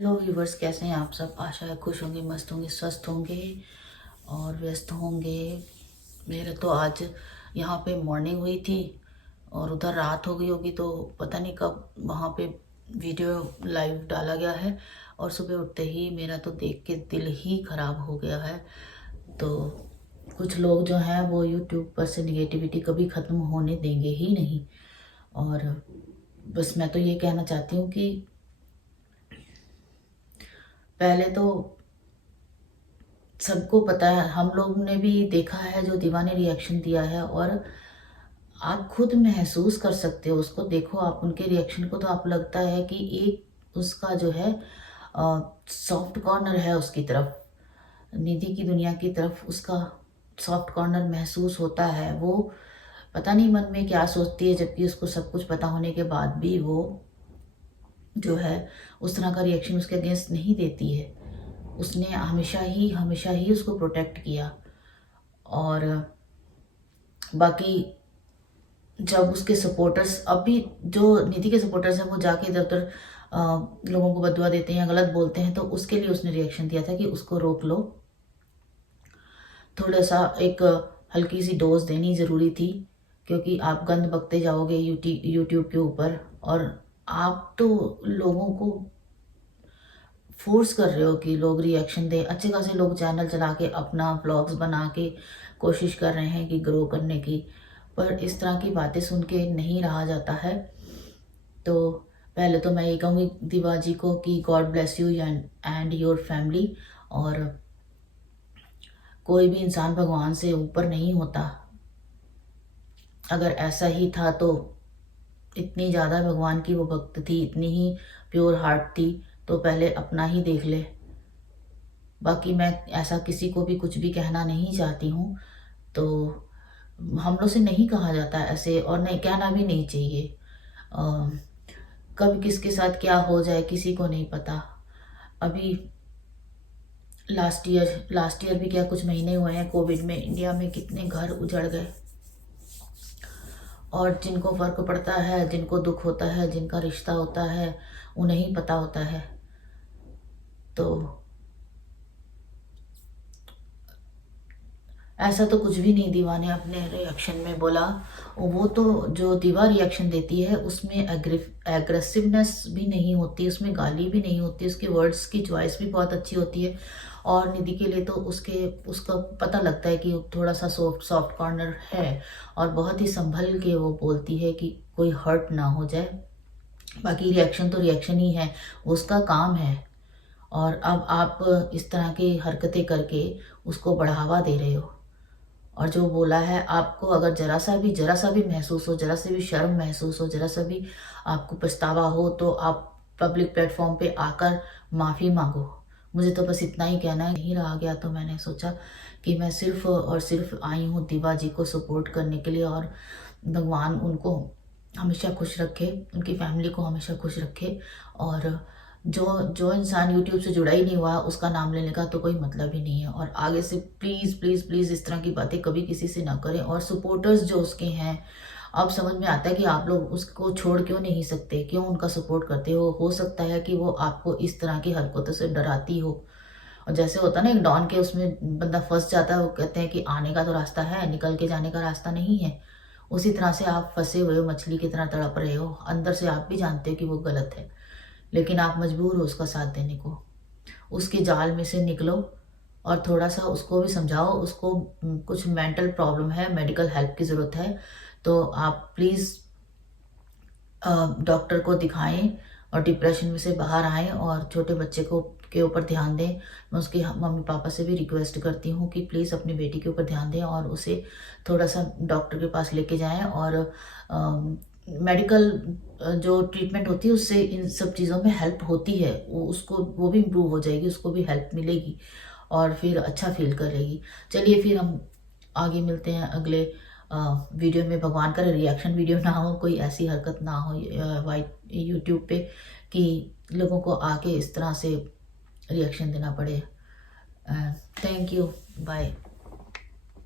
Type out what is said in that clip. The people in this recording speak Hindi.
हेलो व्यूवर्स, कैसे हैं आप सब। आशा है खुश होंगे, मस्त होंगे, स्वस्थ होंगे और व्यस्त होंगे। मेरे तो आज यहाँ पे मॉर्निंग हुई थी और उधर रात हो गई होगी, तो पता नहीं कब वहाँ पे वीडियो लाइव डाला गया है। और सुबह उठते ही मेरा तो देख के दिल ही ख़राब हो गया है। तो कुछ लोग जो हैं वो यूट्यूब पर से निगेटिविटी कभी ख़त्म होने देंगे ही नहीं। और बस मैं तो ये कहना चाहती हूँ कि पहले तो सबको पता है, हम लोग ने भी देखा है जो दीवा ने रिएक्शन दिया है, और आप खुद महसूस कर सकते हो उसको। देखो आप उनके रिएक्शन को, तो आप लगता है कि एक उसका जो है सॉफ्ट कॉर्नर है उसकी तरफ, निधि की दुनिया की तरफ उसका सॉफ्ट कॉर्नर महसूस होता है। वो पता नहीं मन में क्या सोचती है, जबकि उसको सब कुछ पता होने के बाद भी वो जो है उस तरह का रिएक्शन उसके अगेंस्ट नहीं देती है। उसने हमेशा ही उसको प्रोटेक्ट किया। और बाकी जब उसके सपोर्टर्स, अभी जो निधि के सपोर्टर्स हैं, वो जाके इधर उधर लोगों को बददुआ देते हैं, गलत बोलते हैं, तो उसके लिए उसने रिएक्शन दिया था कि उसको रोक लो। थोड़ा सा एक हल्की सी डोज देनी ज़रूरी थी, क्योंकि आप गंद बकते जाओगे यूट्यूब के ऊपर, और आप तो लोगों को फोर्स कर रहे हो कि लोग रिएक्शन दें। अच्छे खासे लोग चैनल चला के अपना व्लॉग्स बना के कोशिश कर रहे हैं कि ग्रो करने की, पर इस तरह की बातें सुन के नहीं रहा जाता है। तो पहले तो मैं ये कहूँगी दिवा जी को कि God bless you and your family. और कोई भी इंसान भगवान से ऊपर नहीं होता। अगर ऐसा ही था तो इतनी ज़्यादा भगवान की वो भक्त थी, इतनी ही प्योर हार्ट थी, तो पहले अपना ही देख ले। बाकी मैं ऐसा किसी को भी कुछ भी कहना नहीं चाहती हूँ। तो हम लोग से नहीं कहा जाता ऐसे, और नहीं कहना भी नहीं चाहिए। कब किसके साथ क्या हो जाए किसी को नहीं पता। अभी लास्ट ईयर भी क्या कुछ महीने हुए हैं कोविड में, इंडिया में कितने घर उजड़ गए। और जिनको फ़र्क पड़ता है, जिनको दुख होता है, जिनका रिश्ता होता है, उन्हें ही पता होता है। तो ऐसा तो कुछ भी नहीं दीवा ने अपने रिएक्शन में बोला। वो तो जो दीवा रिएक्शन देती है उसमें एग्रेसिवनेस भी नहीं होती, उसमें गाली भी नहीं होती, उसके वर्ड्स की चॉइस भी बहुत अच्छी होती है। और निधि के लिए तो उसका पता लगता है कि थोड़ा सा सॉफ्ट कॉर्नर है, और बहुत ही संभल के वो बोलती है कि कोई हर्ट ना हो जाए। बाकी रिएक्शन तो रिएक्शन ही है, उसका काम है। और अब आप इस तरह की हरकतें करके उसको बढ़ावा दे रहे हो। और जो बोला है, आपको अगर जरा सा भी महसूस हो, जरा से भी शर्म महसूस हो, जरा सा भी आपको पछतावा हो, तो आप पब्लिक प्लेटफॉर्म पे आकर माफ़ी मांगो। मुझे तो बस इतना ही कहना है। नहीं रहा गया तो मैंने सोचा कि मैं सिर्फ और सिर्फ आई हूँ दिवा जी को सपोर्ट करने के लिए, और भगवान उनको हमेशा खुश रखे, उनकी फैमिली को हमेशा खुश रखे। और जो जो इंसान यूट्यूब से जुड़ा ही नहीं हुआ, उसका नाम लेने का तो कोई मतलब ही नहीं है। और आगे से प्लीज़ प्लीज़ प्लीज़ इस तरह की बातें कभी किसी से ना करें। और सपोर्टर्स जो उसके हैं, अब समझ में आता है कि आप लोग उसको छोड़ क्यों नहीं सकते, क्यों उनका सपोर्ट करते हो सकता है कि वो आपको इस तरह की हरकतों से डराती हो। और जैसे होता है ना एक डॉन के, उसमें बंदा फंस जाता है, वो कहते हैं कि आने का तो रास्ता है, निकल के जाने का रास्ता नहीं है। उसी तरह से आप फंसे हुए हो, मछली की तरह तड़प रहे हो, अंदर से आप भी जानते हो कि वो गलत है, लेकिन आप मजबूर हो उसका साथ देने को। उसके जाल में से निकलो, और थोड़ा सा उसको भी समझाओ। उसको कुछ मेंटल प्रॉब्लम है, मेडिकल हेल्प की ज़रूरत है, तो आप प्लीज़ डॉक्टर को दिखाएं और डिप्रेशन में से बाहर आएं, और छोटे बच्चे को के ऊपर ध्यान दें। मैं उसके मम्मी पापा से भी रिक्वेस्ट करती हूँ कि प्लीज़ अपनी बेटी के ऊपर ध्यान दें, और उसे थोड़ा सा डॉक्टर के पास लेके जाएं। और मेडिकल जो ट्रीटमेंट होती है उससे इन सब चीज़ों में हेल्प होती है, वो भी इम्प्रूव हो जाएगी, उसको भी हेल्प मिलेगी, और फिर अच्छा फील करेगी। चलिए फिर हम आगे मिलते हैं अगले वीडियो में। भगवान करे रिएक्शन वीडियो ना हो, कोई ऐसी हरकत ना हो वाइट यूट्यूब पे कि लोगों को आके इस तरह से रिएक्शन देना पड़े। Thank you, bye.